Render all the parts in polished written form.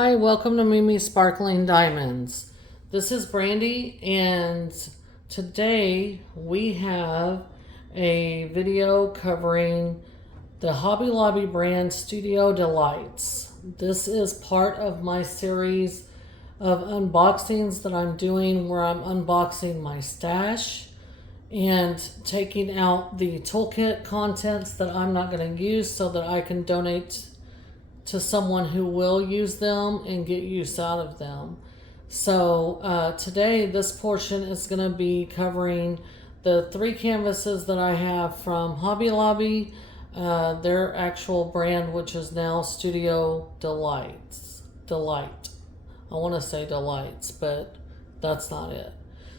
Hi, welcome to Mimi Sparkling Diamonds. This is Brandy, and today we have a video covering the Hobby Lobby brand Studio Delights. This is part of my series of unboxings that I'm doing where I'm unboxing my stash and taking out the toolkit contents that I'm not going to use so that I can donate to someone who will use them and get use out of them. So today this portion is going to be covering the 3 canvases that I have from Hobby Lobby, their actual brand, which is now Studio Delights. Delight. I want to say Delights, but that's not it.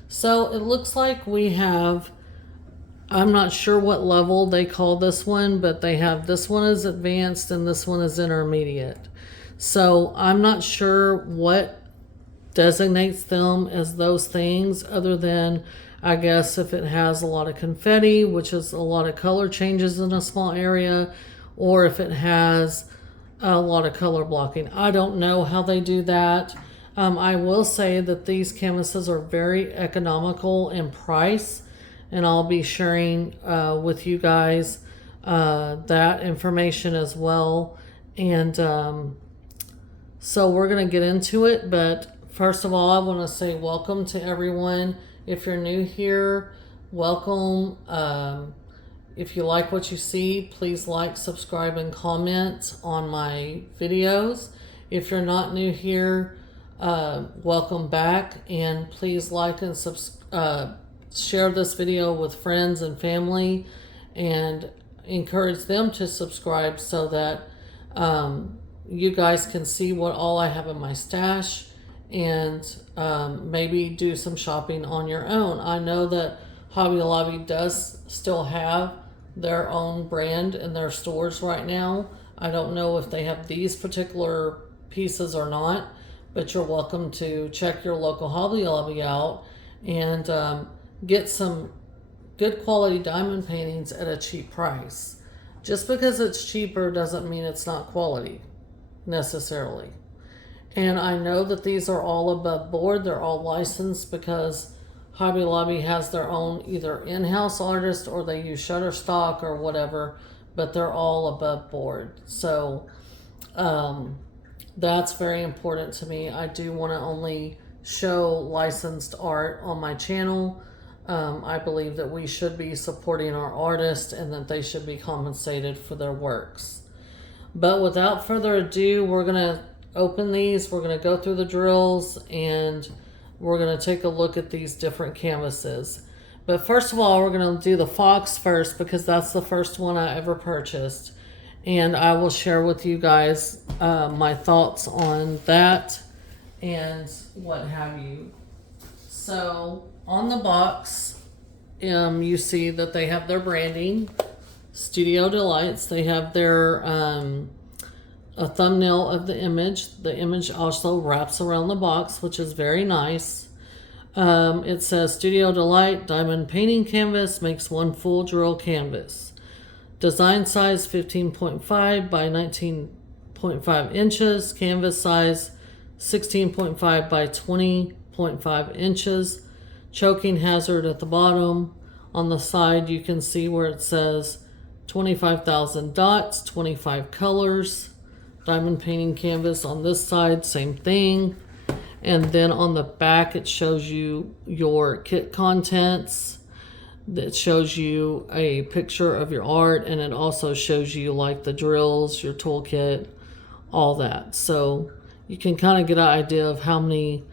So it looks like we have, I'm not sure what level they call this one, but they have this one is advanced and this one is intermediate. So I'm not sure what designates them as those things other than, I guess, if it has a lot of confetti, which is a lot of color changes in a small area, or if it has a lot of color blocking. I don't know how they do that. I will say that these canvases are very economical in price, and I'll be sharing with you guys that information as well. And so we're going to get into it. But first of all, I want to say welcome to everyone. If you're new here, welcome. If you like what you see, please like, subscribe, and comment on my videos. If you're not new here, welcome back. And please like and share this video with friends and family and encourage them to subscribe so that you guys can see what all I have in my stash and maybe do some shopping on your own. I know that Hobby Lobby does still have their own brand in their stores right now. I don't know if they have these particular pieces or not, but you're welcome to check your local Hobby Lobby out and get some good quality diamond paintings at a cheap price. Just because it's cheaper doesn't mean it's not quality necessarily. And I know that these are all above board. They're all licensed because Hobby Lobby has their own either in-house artist or they use Shutterstock or whatever, but they're all above board. So that's very important to me. I do want to only show licensed art on my channel. I believe that we should be supporting our artists and that they should be compensated for their works. But without further ado, we're going to open these. We're going to go through the drills and we're going to take a look at these different canvases. But first of all, we're going to do the Fox first because that's the first one I ever purchased. And I will share with you guys my thoughts on that and what have you. So on the box, you see that they have their branding, Studio Delights. They have their a thumbnail of the image. The image also wraps around the box, which is very nice. It says Studio Delight Diamond Painting Canvas makes one full drill canvas. Design size 15.5 by 19.5 inches. Canvas size 16.5 by 20.5 inches. Choking hazard at the bottom. On the side you can see where it says 25,000 dots, 25 colors. Diamond painting canvas on this side, same thing. And then on the back it shows you your kit contents. It shows you a picture of your art, and it also shows you like the drills, your toolkit, all that. So you can kind of get an idea of how many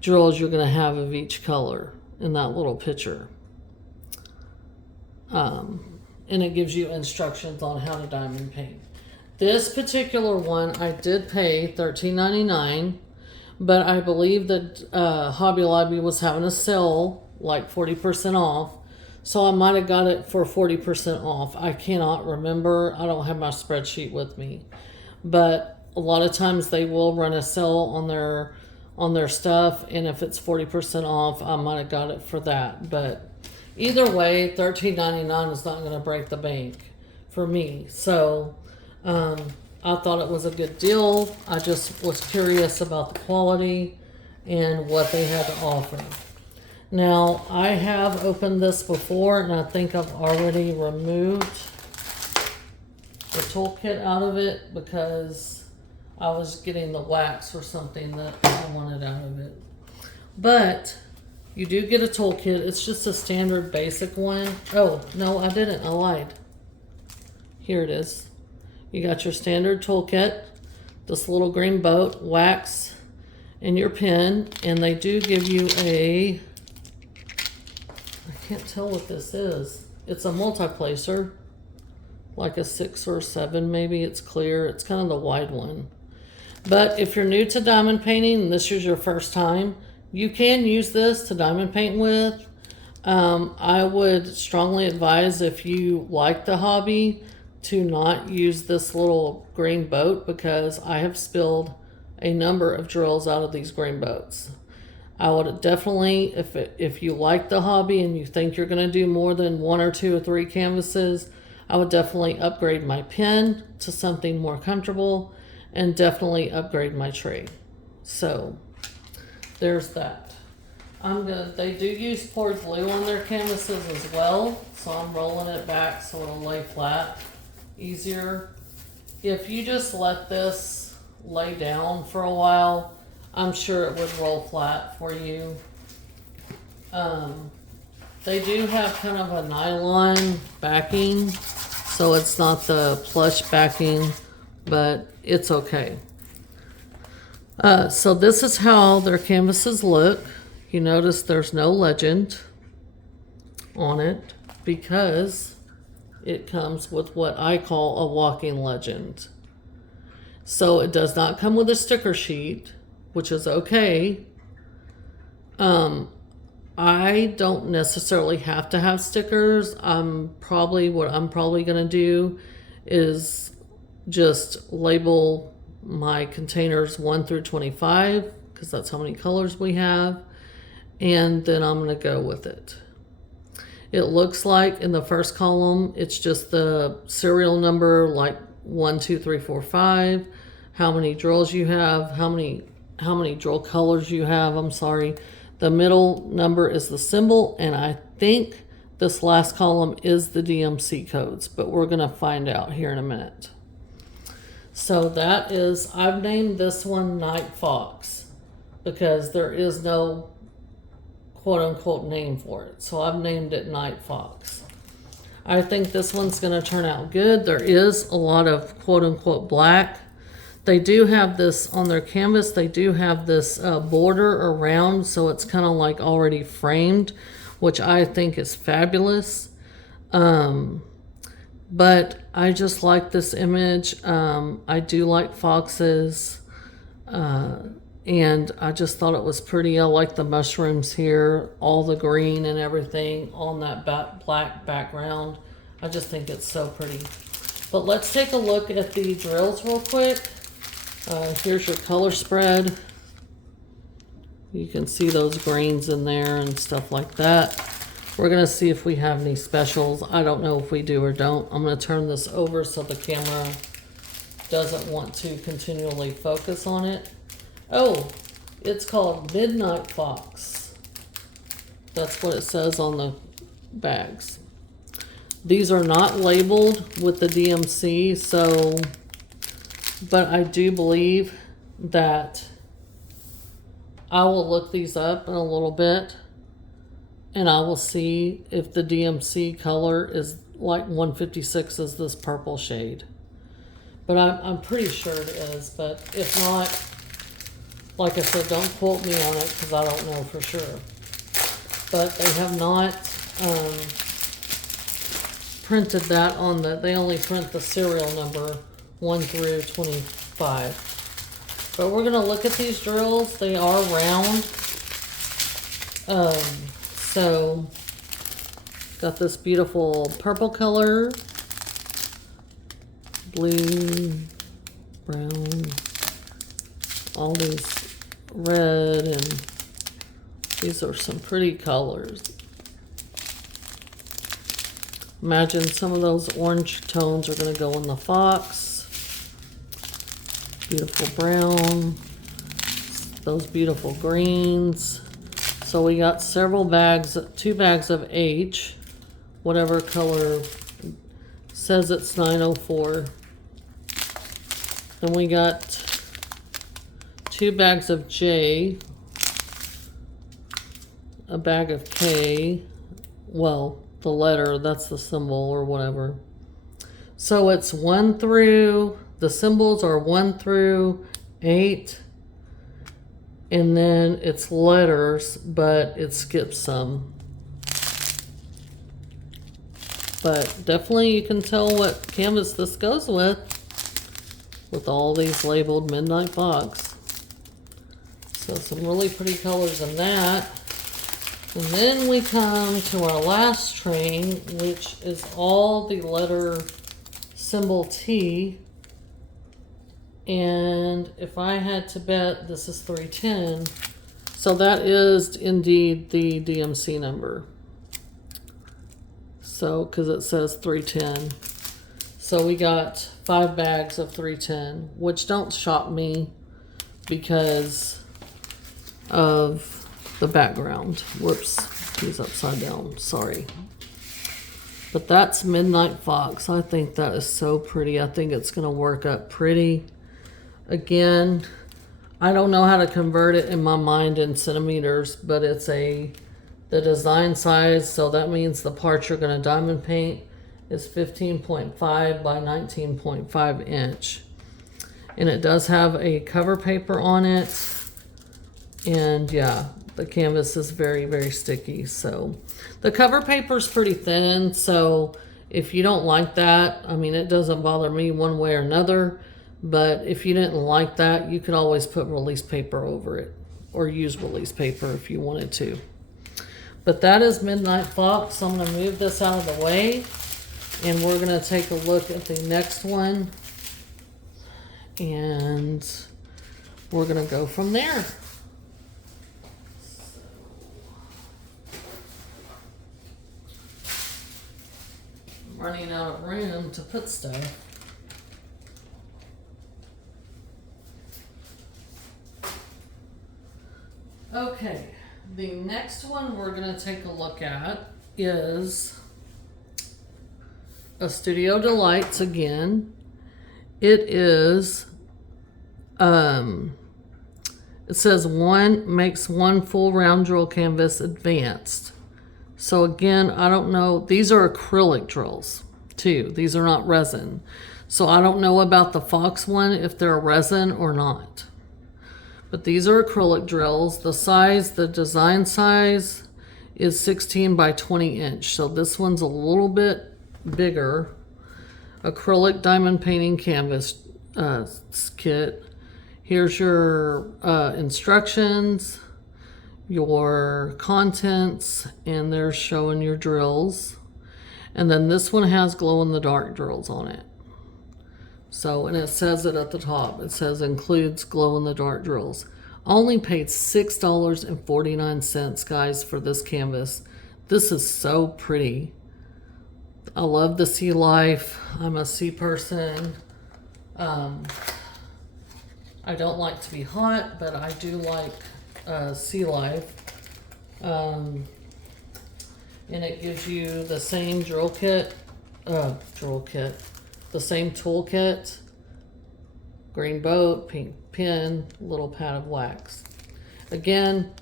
drills you're going to have of each color in that little picture. And it gives you instructions on how to diamond paint. This particular one I did pay $13.99, but I believe that Hobby Lobby was having a sale like 40% off. So I might have got it for 40% off. I cannot remember. I don't have my spreadsheet with me. But a lot of times they will run a sale on their stuff, and if it's 40% off, I might have got it for that. But either way, $13.99 is not going to break the bank for me. So I thought it was a good deal. I just was curious about the quality and what they had to offer. Now, I have opened this before, and I think I've already removed the toolkit out of it because I was getting the wax or something that I wanted out of it. But you do get a toolkit. It's just a standard basic one. Oh, no, I didn't. I lied. Here it is. You got your standard toolkit, this little green boat, wax, and your pen. And they do give you a, I can't tell what this is. It's a multi-placer, like a 6 or 7 maybe. It's clear. It's kind of the wide one. But if you're new to diamond painting and this is your first time, you can use this to diamond paint with. I would strongly advise, if you like the hobby, to not use this little green boat, because I have spilled a number of drills out of these green boats. I would definitely, if you like the hobby and you think you're going to do more than 1 or 2 or 3 canvases, I would definitely upgrade my pen to something more comfortable, and definitely upgrade my tray. So there's that. They do use poured glue on their canvases as well, so I'm rolling it back so it'll lay flat easier. If you just let this lay down for a while, I'm sure it would roll flat for you. They do have kind of a nylon backing, so it's not the plush backing, but it's okay. So this is how their canvases look. You notice there's no legend on it because it comes with what I call a walking legend. So it does not come with a sticker sheet, which is okay. I don't necessarily have to have stickers. What I'm probably going to do is just label my containers 1 through 25, because that's how many colors we have, and then I'm going to go with it. It looks like in the first column, it's just the serial number, like 1, 2, 3, 4, 5, how many drills you have, how many drill colors you have, I'm sorry. The middle number is the symbol, and I think this last column is the DMC codes, but we're going to find out here in a minute. So that is, I've named this one Night Fox because there is no quote-unquote name for it. So I've named it Night Fox. I think this one's going to turn out good. There is a lot of quote-unquote black. They do have this on their canvas. They do have this border around, so it's kind of like already framed, which I think is fabulous. But I just like this image. I do like foxes. And I just thought it was pretty. I like the mushrooms here, all the green and everything on that black background. I just think it's so pretty. But let's take a look at the drills real quick. Here's your color spread. You can see those greens in there and stuff like that. We're going to see if we have any specials. I don't know if we do or don't. I'm going to turn this over so the camera doesn't want to continually focus on it. Oh, it's called Midnight Fox. That's what it says on the bags. These are not labeled with the DMC, so, but I do believe that I will look these up in a little bit, and I will see if the DMC color is like 156 is this purple shade. But I'm pretty sure it is, but if not, like I said, don't quote me on it because I don't know for sure. But they have not printed that on they only print the serial number 1 through 25. But we're going to look at these drills. They are round. So, got this beautiful purple color, blue, brown, all these red, and these are some pretty colors. Imagine some of those orange tones are going to go in the fox. beautiful brown, those beautiful greens. So we got several bags, 2 bags of H, whatever color says it's 904. Then we got 2 bags of J, a bag of K, well, the letter, that's the symbol or whatever. So it's 1 through, the symbols are 1 through 8, and then it's letters, but it skips some. But definitely you can tell what canvas this goes with all these labeled Midnight Fox. So some really pretty colors in that. And then we come to our last train, which is all the letter symbol T. And if I had to bet, this is 310. So that is indeed the DMC number. So, because it says 310. So we got 5 bags of 310, which don't shock me because of the background. Whoops, he's upside down, sorry. But that's Midnight Fox. I think that is so pretty. I think it's gonna work up pretty. Again, I don't know how to convert it in my mind in centimeters, but it's the design size, so that means the parts you're gonna diamond paint is 15.5 by 19.5 inch. And it does have a cover paper on it. And yeah, the canvas is very, very sticky. So the cover paper is pretty thin. So if you don't like that, I mean, it doesn't bother me one way or another. But if you didn't like that, you could always put release paper over it or use release paper if you wanted to. But that is Midnight Fox. So I'm going to move this out of the way. And we're going to take a look at the next one. And we're going to go from there. I'm running out of room to put stuff. Okay, the next one we're going to take a look at is a Studio Delights again. It is, it says makes one full round drill canvas advanced. So again, I don't know, these are acrylic drills too. These are not resin. So I don't know about the Fox one, if they're resin or not. But these are acrylic drills. The size, the design size is 16 by 20 inch. So this one's a little bit bigger. Acrylic diamond painting canvas kit. Here's your instructions, your contents, and they're showing your drills. And then this one has glow-in-the-dark drills on it. So, and it says it at the top. It says includes glow-in-the-dark drills. Only paid $6.49, guys, for this canvas. This is so pretty. I love the sea life. I'm a sea person. I don't like to be hot, but I do like sea life. And it gives you the same the same toolkit, green boat, pink pen, little pad of wax. Again,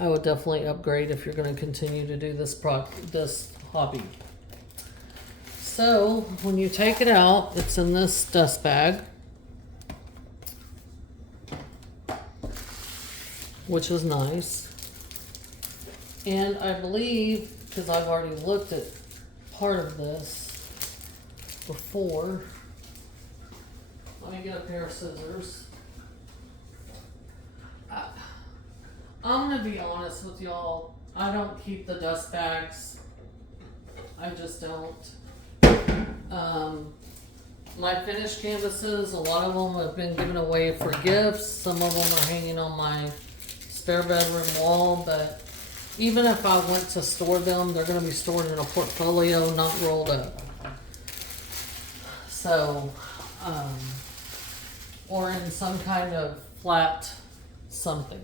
I would definitely upgrade if you're going to continue to do this hobby. So when you take it out, it's in this dust bag, which is nice. And I believe, because I've already looked at part of this before, let me get a pair of scissors. I'm going to be honest with y'all, I don't keep the dust bags. I just don't. My finished canvases, a lot of them have been given away for gifts. Some of them are hanging on my spare bedroom wall, but even if I went to store them, they're going to be stored in a portfolio, not rolled up. So, or in some kind of flat something.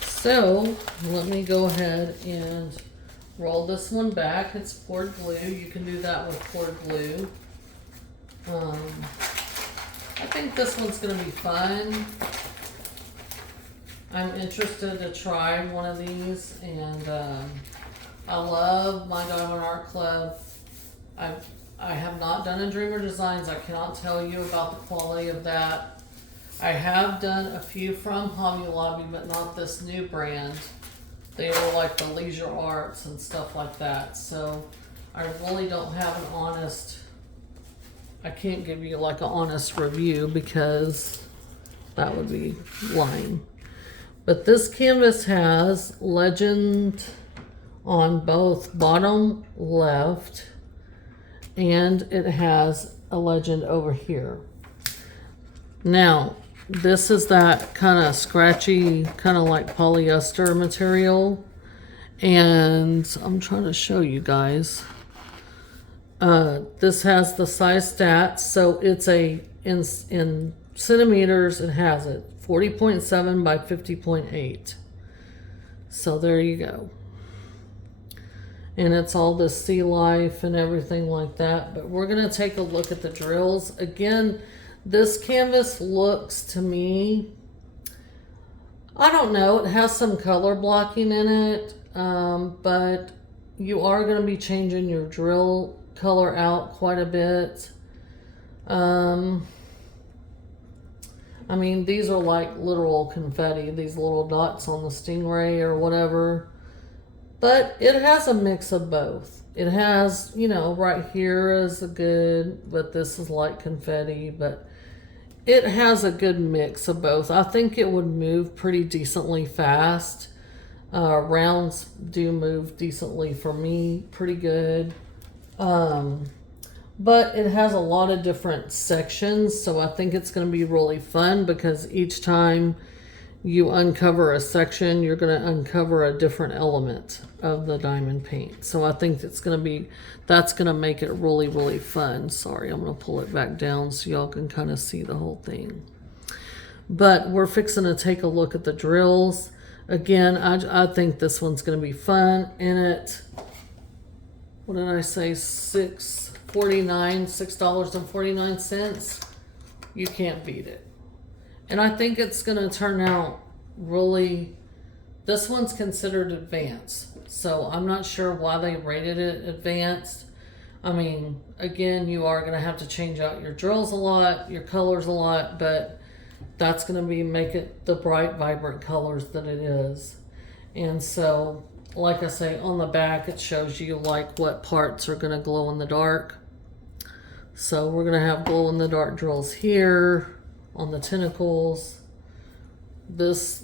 So let me go ahead and roll this one back. It's poured glue. You can do that with poured glue. I think this one's going to be fun. I'm interested to try one of these, and I love my Diamond Art Club. I have not done a Dreamer Designs. I cannot tell you about the quality of that. I have done a few from Hobby Lobby, but not this new brand. They were like the Leisure Arts and stuff like that. So I really don't have an honest, I can't give you like an honest review because that would be lying. But this canvas has legend on both bottom left, and it has a legend over here. Now, this is that kind of scratchy, kind of like polyester material. And I'm trying to show you guys. This has the size stats. So it's in centimeters, it has it 40.7 by 50.8. So there you go. And it's all the sea life and everything like that. But we're going to take a look at the drills. Again, this canvas looks to me, I don't know, it has some color blocking in it, but you are going to be changing your drill color out quite a bit. I mean, these are like literal confetti, these little dots on the stingray or whatever. But it has a mix of both. It has, you know, right here is a good, but this is like confetti, but it has a good mix of both. I think it would move pretty decently fast. Rounds do move decently for me, pretty good. But it has a lot of different sections, so I think it's going to be really fun because each time you uncover a section, you're going to uncover a different element of the diamond paint. So I think that's going to make it really, really fun. Sorry, I'm going to pull it back down so y'all can kind of see the whole thing. But we're fixing to take a look at the drills. Again, I think this one's going to be fun. And it, what did I say, $6.49. You can't beat it. And I think it's going to turn out really, this one's considered advanced. So I'm not sure why they rated it advanced. I mean, again, you are going to have to change out your drills a lot, your colors a lot, but that's going to make it the bright, vibrant colors that it is. And so, like I say, on the back, it shows you like what parts are going to glow in the dark. So we're going to have glow in the dark drills here on the tentacles. This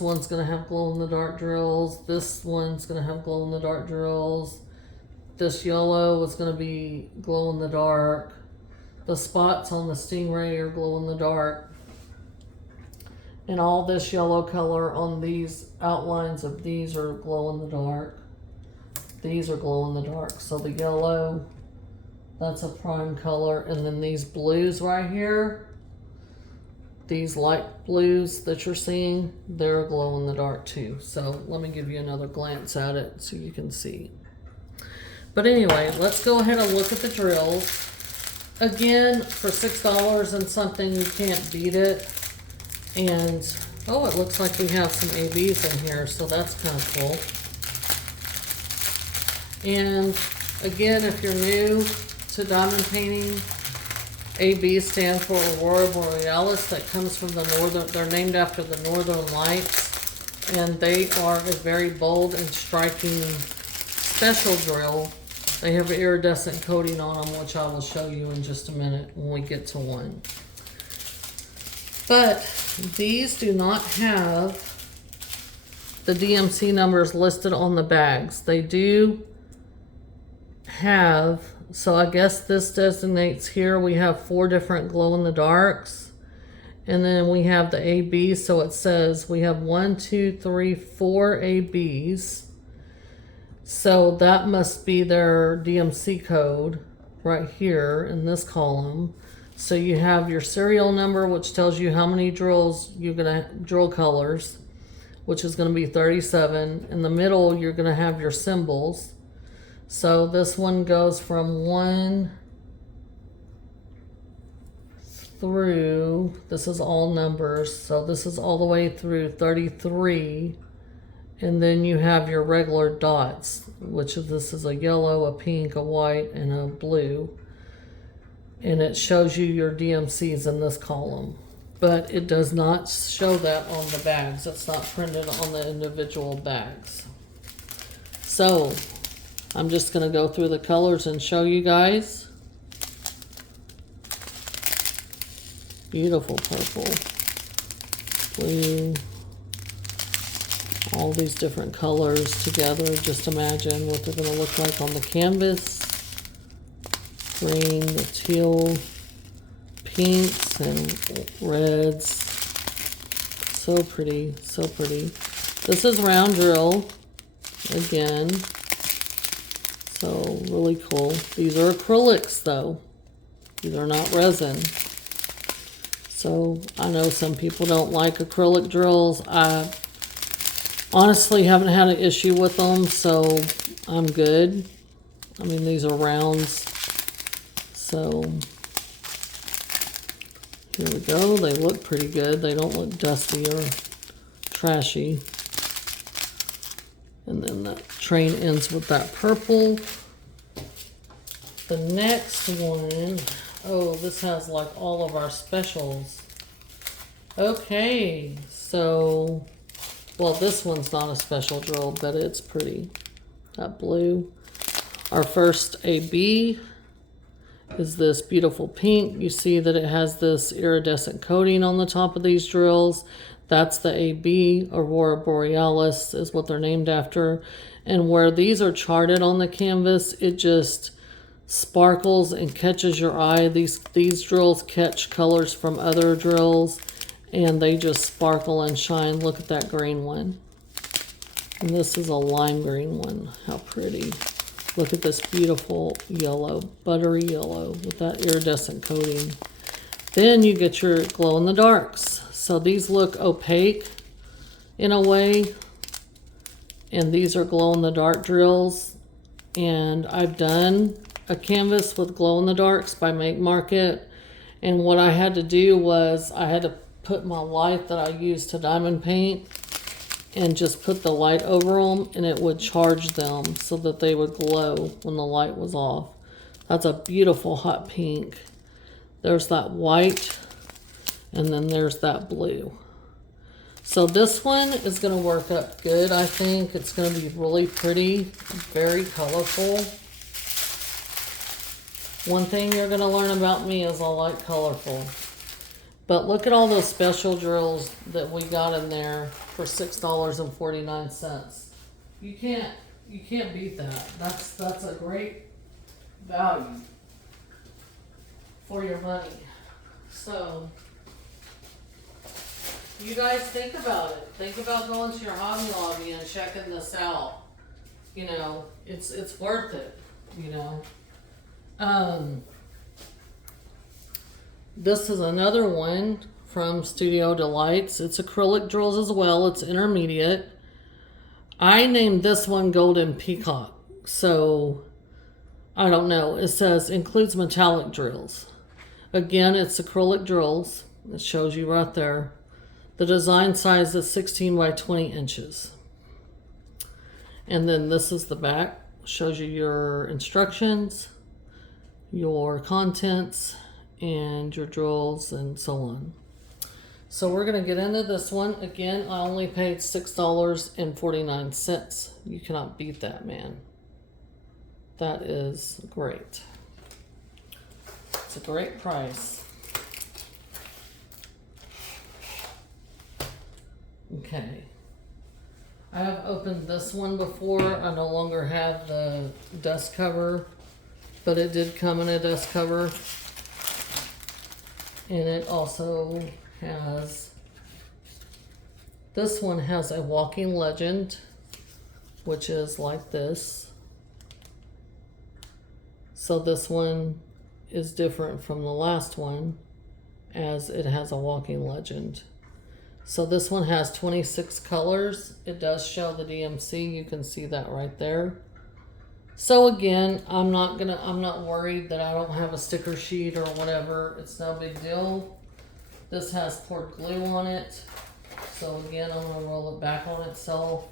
one's going to have glow in the dark drills. This one's going to have glow in the dark drills. This yellow is going to be glow in the dark. The spots on the stingray are glow in the dark. And all this yellow color on these outlines of these are glow in the dark. These are glow in the dark. So the yellow, that's a prime color. And then these blues right here, these light blues that you're seeing, they're glow in the dark too. So let me give you another glance at it so you can see. But anyway, let's go ahead and look at the drills. Again, for $6 and something, you can't beat it. And, oh, it looks like we have some ABs in here, so that's kind of cool. And again, if you're new to diamond painting, AB stands for Aurora Borealis. That comes from the northern, they're named after the northern lights. And they are a very bold and striking special drill. They have an iridescent coating on them, which I will show you in just a minute when we get to one. But these do not have the DMC numbers listed on the bags. They do have, so I guess this designates here, we have 4 different glow-in-the-darks. And then we have the AB, so it says we have 1, 2, 3, 4 ABs. So that must be their DMC code right here in this column. So you have your serial number, which tells you how many drills you're gonna, drill colors, which is gonna be 37. In the middle, you're gonna have your symbols. So this one goes from 1 through, this is all numbers, so this is all the way through 33. And then you have your regular dots, which is, this is a yellow, a pink, a white, and a blue. And it shows you your DMCs in this column. But it does not show that on the bags. It's not printed on the individual bags. So, I'm just going to go through the colors and show you guys. Beautiful purple, blue, all these different colors together. Just imagine what they're going to look like on the canvas. Green, the teal, pinks, and reds. So pretty, so pretty. This is round drill again. So really cool. These are acrylics though. These are not resin. So I know some people don't like acrylic drills. I honestly haven't had an issue with them, so I'm good. I mean, these are rounds. So here we go. They look pretty good. They don't look dusty or trashy. And then that train ends with that purple. The next one, oh, this has like all of our specials. Okay, so, well, this one's not a special drill, but it's pretty. That blue. Our first AB is this beautiful pink. You see that it has this iridescent coating on the top of these drills. That's the AB, Aurora Borealis is what they're named after. And where these are charted on the canvas, it just sparkles and catches your eye. These drills catch colors from other drills and they just sparkle and shine. Look at that green one. And this is a lime green one. How pretty. Look at this beautiful yellow, buttery yellow with that iridescent coating. Then you get your glow in the darks. So these look opaque in a way, and these are glow in the dark drills. And I've done a canvas with glow in the darks by Make Market, and what I had to do was I had to put my light that I used to diamond paint and just put the light over them, and it would charge them so that they would glow when the light was off. That's a beautiful hot pink. There's that white, and then there's that blue. So this one is going to work up good, I think. It's going to be really pretty, very colorful. One thing you're going to learn about me is I like colorful. But look at all those special drills that we got in there for $6.49. You can't beat that. That's a great value for your money. So you guys think about it. Think about going to your Hobby Lobby and checking this out. You know, it's worth it, you know. This is another one from Studio Delights. It's acrylic drills as well. It's intermediate. I named this one Golden Peacock. So, I don't know. It says includes metallic drills. Again, it's acrylic drills. It shows you right there. The design size is 16 by 20 inches. And then this is the back. Shows you your instructions, your contents, and your drills and so on. So we're going to get into this one. Again, I only paid $6.49. You cannot beat that, man. That is great. It's a great price. Okay. I have opened this one before. I no longer have the dust cover, but it did come in a dust cover. And it also has, this one has a walking legend, which is like this. So this one is different from the last one as it has a walking legend. So this one has 26 colors. It does show the DMC. You can see that right there. So again, I'm not worried that I don't have a sticker sheet or whatever. It's no big deal. This has poured glue on it. So again, I'm gonna roll it back on itself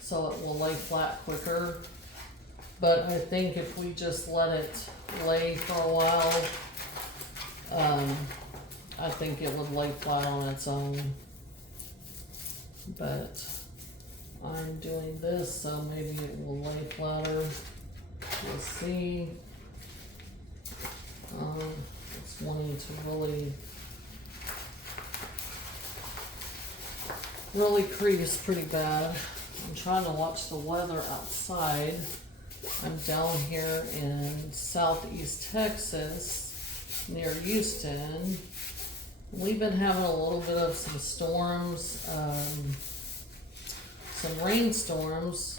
so it will lay flat quicker. But I think if we just let it lay for a while, I think it would lay flat on its own. But I'm doing this, so maybe it will lay flatter. We'll see. It's wanting to really crease pretty bad. I'm trying to watch the weather outside. I'm down here in southeast Texas near Houston. We've been having a little bit of some storms, some rainstorms.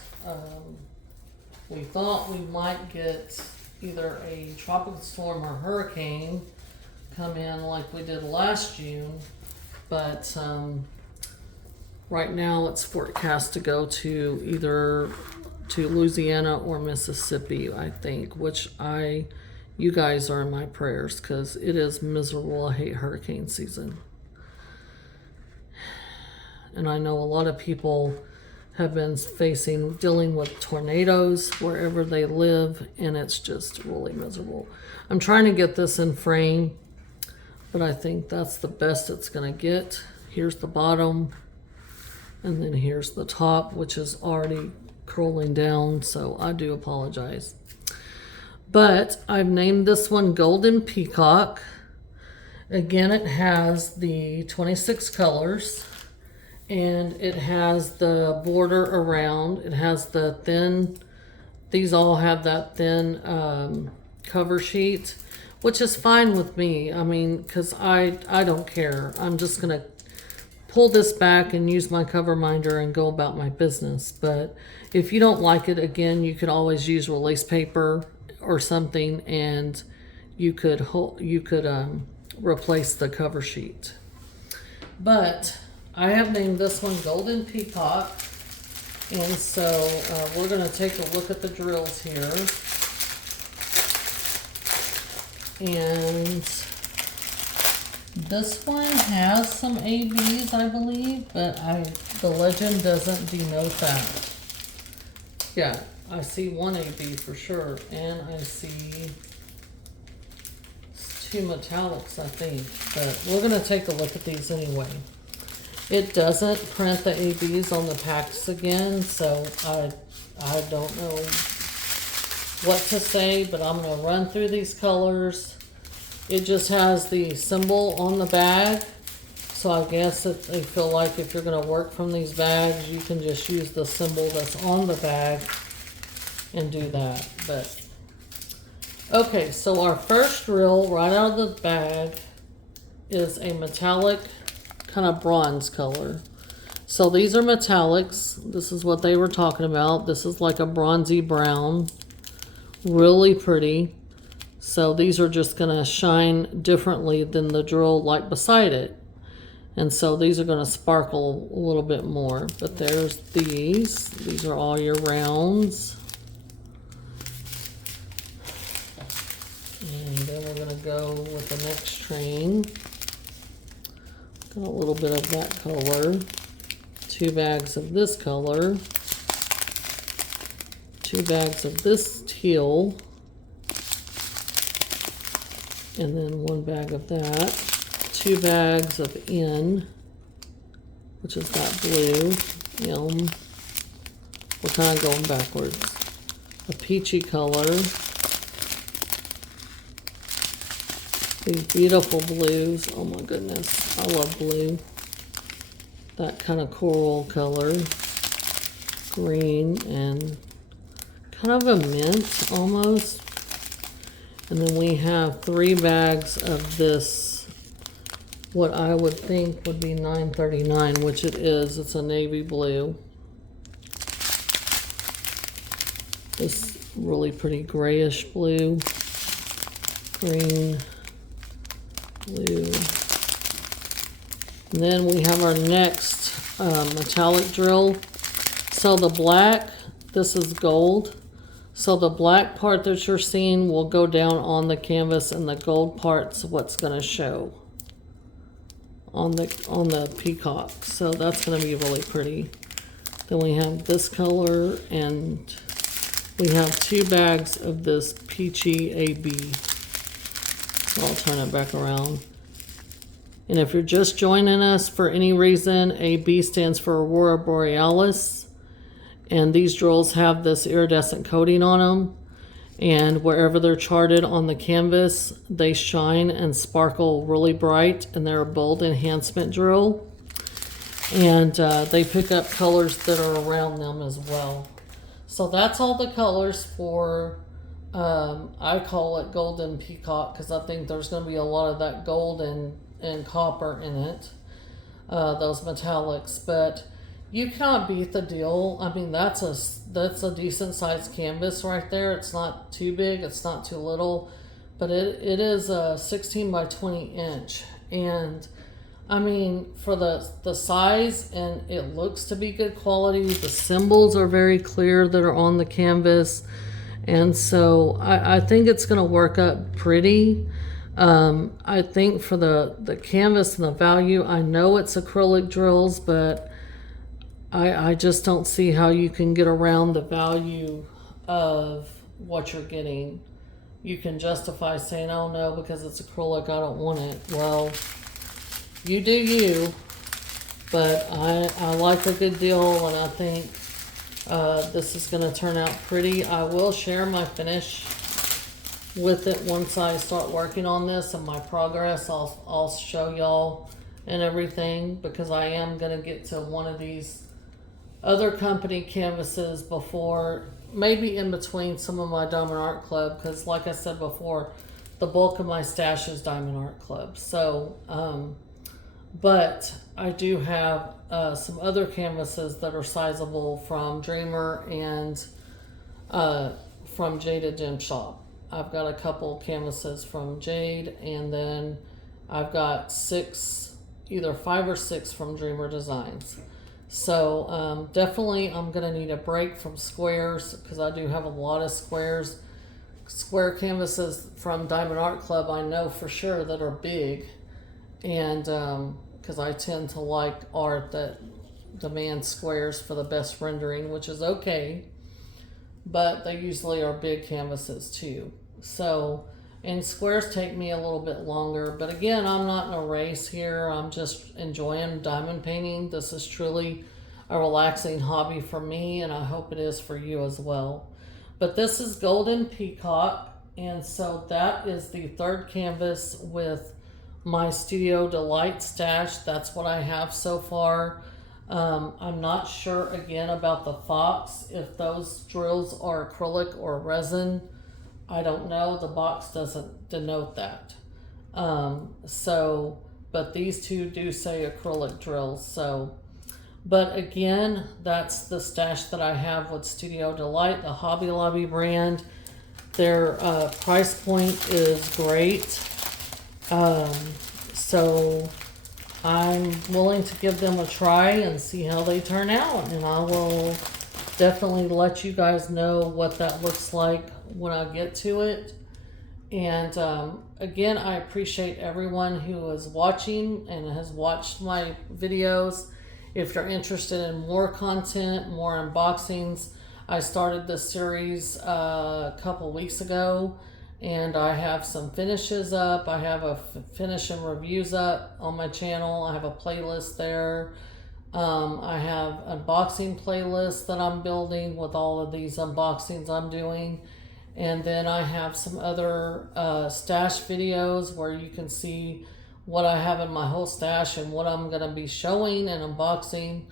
We thought we might get either a tropical storm or hurricane come in like we did last June, but right now it's forecast to go to either to Louisiana or Mississippi, I think, which you guys are in my prayers because it is miserable. I hate hurricane season. And I know a lot of people have been dealing with tornadoes wherever they live, and it's just really miserable. I'm trying to get this in frame, but I think that's the best it's gonna get. Here's the bottom, and then here's the top, which is already curling down, so I do apologize. But I've named this one Golden Peacock. Again, it has the 26 colors, and it has the border around. It has the thin, these all have that thin cover sheet, which is fine with me. I mean, because I don't care. I'm just gonna pull this back and use my cover minder and go about my business. But if you don't like it, again, you could always use release paper or something, and you could replace the cover sheet. But I have named this one Golden Peacock, and so we're going to take a look at the drills here. And this one has some ABs, I believe, but the legend doesn't denote that. Yeah, I see one AB for sure, and I see 2 metallics, I think, but we're going to take a look at these anyway. It doesn't print the ABs on the packs again, so I don't know what to say, but I'm going to run through these colors. It just has the symbol on the bag, so I guess that they feel like if you're going to work from these bags, you can just use the symbol that's on the bag and do that. But okay, so our first drill right out of the bag is a metallic kind of bronze color. So these are metallics. This is what they were talking about. This is like a bronzy brown, really pretty. So these are just going to shine differently than the drill like beside it. And so these are going to sparkle a little bit more. But there's these. These are all your rounds. And then we're going to go with the next train. Got a little bit of that color. 2 bags of this color. 2 bags of this teal. And then 1 bag of that. 2 bags of N, which is that blue. Yum. We're kind of going backwards. A peachy color. These beautiful blues. Oh my goodness. I love blue. That kind of coral color. Green and kind of a mint almost. And then we have 3 bags of this, what I would think would be 939, which it is. It's a navy blue. This really pretty grayish blue, green, blue. And then we have our next metallic drill. So the black, this is gold. So the black part that you're seeing will go down on the canvas, and the gold part's what's going to show on the peacock. So that's going to be really pretty. Then we have this color, and we have 2 bags of this peachy AB. So I'll turn it back around. And if you're just joining us for any reason, AB stands for Aurora Borealis. And these drills have this iridescent coating on them. And wherever they're charted on the canvas, they shine and sparkle really bright. And they're a bold enhancement drill. And they pick up colors that are around them as well. So that's all the colors for, I call it golden peacock, because I think there's going to be a lot of that gold and copper in it, those metallics. But you cannot beat the deal. I mean, that's a decent sized canvas right there. It's not too big, it's not too little, but it is a 16 by 20 inch. And I mean, for the size, and it looks to be good quality. The symbols are very clear that are on the canvas. And so I think it's going to work up pretty. I think for the canvas and the value, I know it's acrylic drills, but I just don't see how you can get around the value of what you're getting. You can justify saying, oh no, because it's acrylic, I don't want it. Well, you do you, but I like a good deal, and I think this is going to turn out pretty. I will share my finish with it once I start working on this and my progress. I'll show y'all and everything, because I am going to get to one of these other company canvases before, maybe in between some of my Diamond Art Club, because like I said before, the bulk of my stash is Diamond Art Club. So but I do have some other canvases that are sizable from Dreamer and from Jaded Gem Shop. I've got a couple canvases from Jade, and then I've got 6, either 5 or 6 from Dreamer Designs. So definitely I'm going to need a break from squares, because I do have a lot of square canvases from Diamond Art Club, I know for sure, that are big. And because I tend to like art that demands squares for the best rendering, which is okay, but they usually are big canvases too. So, and squares take me a little bit longer, but again, I'm not in a race here. I'm just enjoying diamond painting. This is truly a relaxing hobby for me, and I hope it is for you as well. But this is Golden Peacock, and so that is the 3rd canvas with my Studio Delight stash. That's what I have so far. I'm not sure again about the Fox, if those drills are acrylic or resin. I don't know. The box doesn't denote that. But these 2 do say acrylic drills. So, but again, that's the stash that I have with Studio Delight, the Hobby Lobby brand. Their price point is great. So I'm willing to give them a try and see how they turn out, and I will definitely let you guys know what that looks like when I get to it. And again, I appreciate everyone who is watching and has watched my videos. If you're interested in more content, more unboxings, I started this series a couple weeks ago, and I have some finishes up. I have a finish and reviews up on my channel. I have a playlist there. I have unboxing playlists that I'm building with all of these unboxings I'm doing. And then I have some other stash videos where you can see what I have in my whole stash and what I'm going to be showing and unboxing.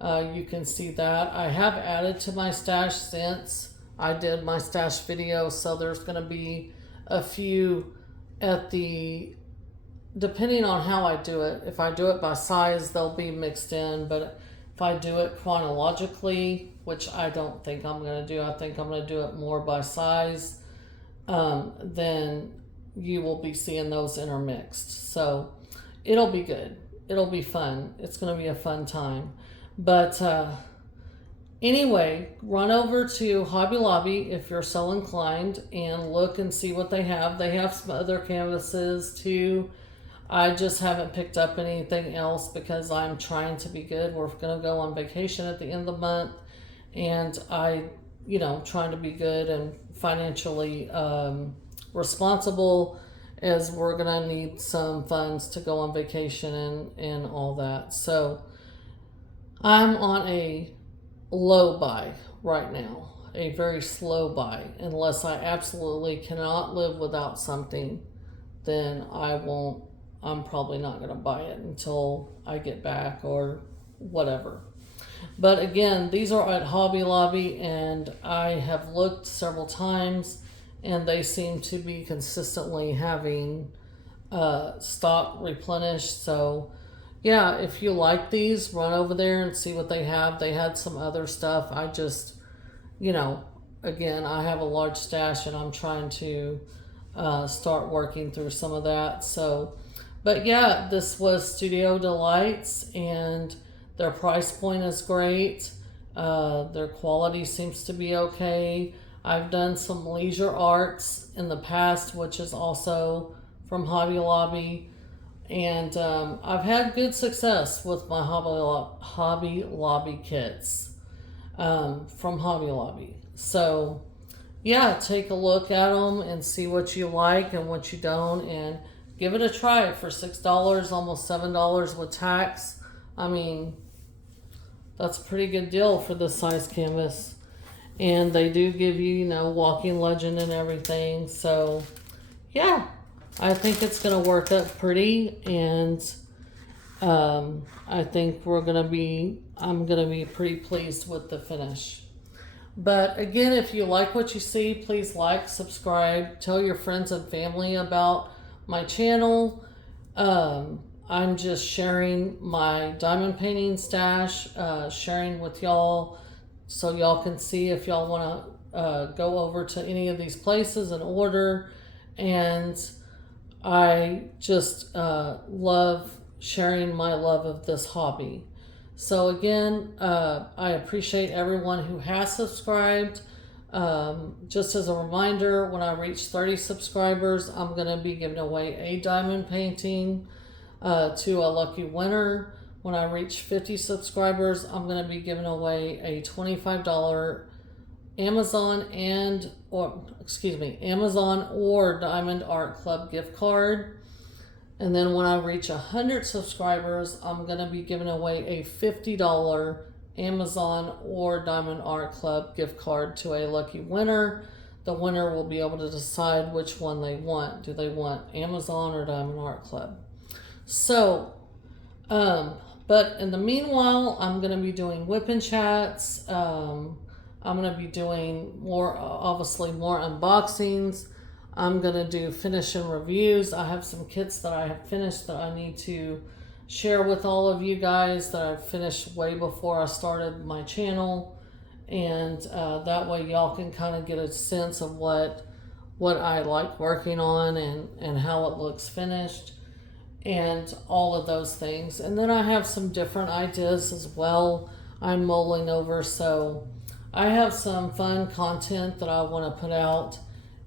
You can see that. I have added to my stash since I did my stash video, so there's going to be a few at the, depending on how I do it. If I do it by size, they'll be mixed in, but if I do it chronologically, which I don't think I'm going to do, I think I'm going to do it more by size, then you will be seeing those intermixed. So it'll be good. It'll be fun. It's going to be a fun time. But anyway, run over to Hobby Lobby if you're so inclined and look and see what they have. They have some other canvases too. I just haven't picked up anything else because I'm trying to be good. We're going to go on vacation at the end of the month, and trying to be good and financially responsible, as we're going to need some funds to go on vacation and all that. So I'm on a low buy right now, a very slow buy. Unless I absolutely cannot live without something, then I'm probably not going to buy it until I get back or whatever. But again, these are at Hobby Lobby, and I have looked several times, and they seem to be consistently having stock replenished. So yeah, if you like these, run over there and see what they have. They had some other stuff. I just, again, I have a large stash, and I'm trying to start working through some of that. So, but yeah, this was Studio Delights, and their price point is great. Their quality seems to be okay. I've done some leisure arts in the past, which is also from Hobby Lobby. And I've had good success with my Hobby Lobby kits from Hobby Lobby. So yeah, take a look at them and see what you like and what you don't, and give it a try for $6, almost $7 with tax. I mean, that's a pretty good deal for this size canvas. And they do give you, walking legend and everything. So yeah, I think it's going to work up pretty, and I think I'm going to be pretty pleased with the finish. But again, if you like what you see, please like, subscribe, tell your friends and family about my channel. I'm just sharing my diamond painting stash, sharing with y'all so y'all can see if y'all want to go over to any of these places and order. And I just love sharing my love of this hobby. So again, I appreciate everyone who has subscribed. Just as a reminder, when I reach 30 subscribers, I'm going to be giving away a diamond painting to a lucky winner. When I reach 50 subscribers, I'm going to be giving away a $25 Amazon or Diamond Art Club gift card. And then when I reach 100 subscribers, I'm going to be giving away a $50 Amazon or Diamond Art Club gift card to a lucky winner. The winner will be able to decide which one they want. Do they want Amazon or Diamond Art Club? So, but in the meanwhile, I'm going to be doing whipping chats. I'm going to be doing obviously more unboxings. I'm going to do finishing reviews. I have some kits that I have finished that I need to share with all of you guys that I've finished way before I started my channel. And that way y'all can kind of get a sense of what I like working on and how it looks finished and all of those things. And then I have some different ideas as well I'm mulling over. So I have some fun content that I want to put out,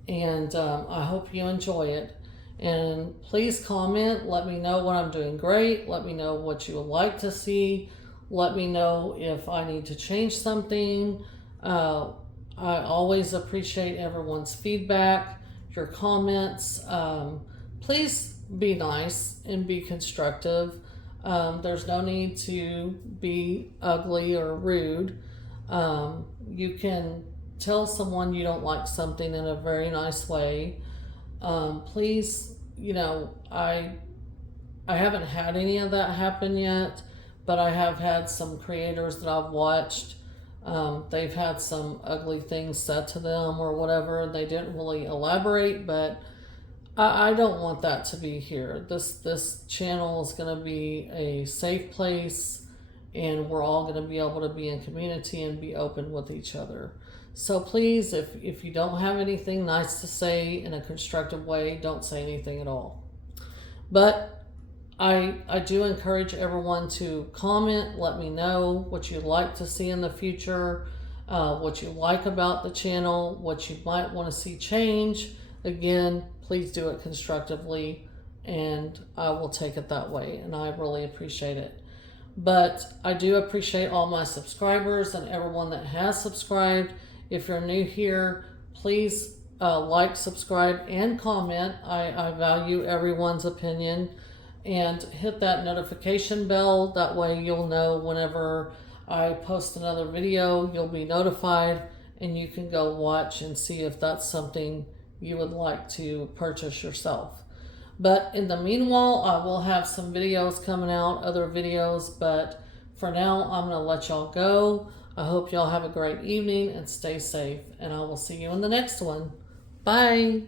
and I hope you enjoy it. And please comment, let me know when I'm doing great, let me know what you would like to see, let me know if I need to change something. I always appreciate everyone's feedback, your comments. Please be nice and be constructive. There's no need to be ugly or rude. You can tell someone you don't like something in a very nice way. Please, I haven't had any of that happen yet, but I have had some creators that I've watched. They've had some ugly things said to them or whatever. They didn't really elaborate, but I don't want that to be here. This channel is going to be a safe place, and we're all going to be able to be in community and be open with each other. So please, if you don't have anything nice to say in a constructive way, don't say anything at all. But I do encourage everyone to comment, let me know what you'd like to see in the future, what you like about the channel, what you might want to see change. Again, please do it constructively, and I will take it that way, and I really appreciate it. But I do appreciate all my subscribers and everyone that has subscribed. If you're new here, please like, subscribe, and comment. I value everyone's opinion. And hit that notification bell. That way you'll know whenever I post another video, you'll be notified, and you can go watch and see if that's something you would like to purchase yourself. But in the meanwhile, I will have some videos coming out, other videos, but for now, I'm going to let y'all go. I hope y'all have a great evening and stay safe, and I will see you in the next one. Bye.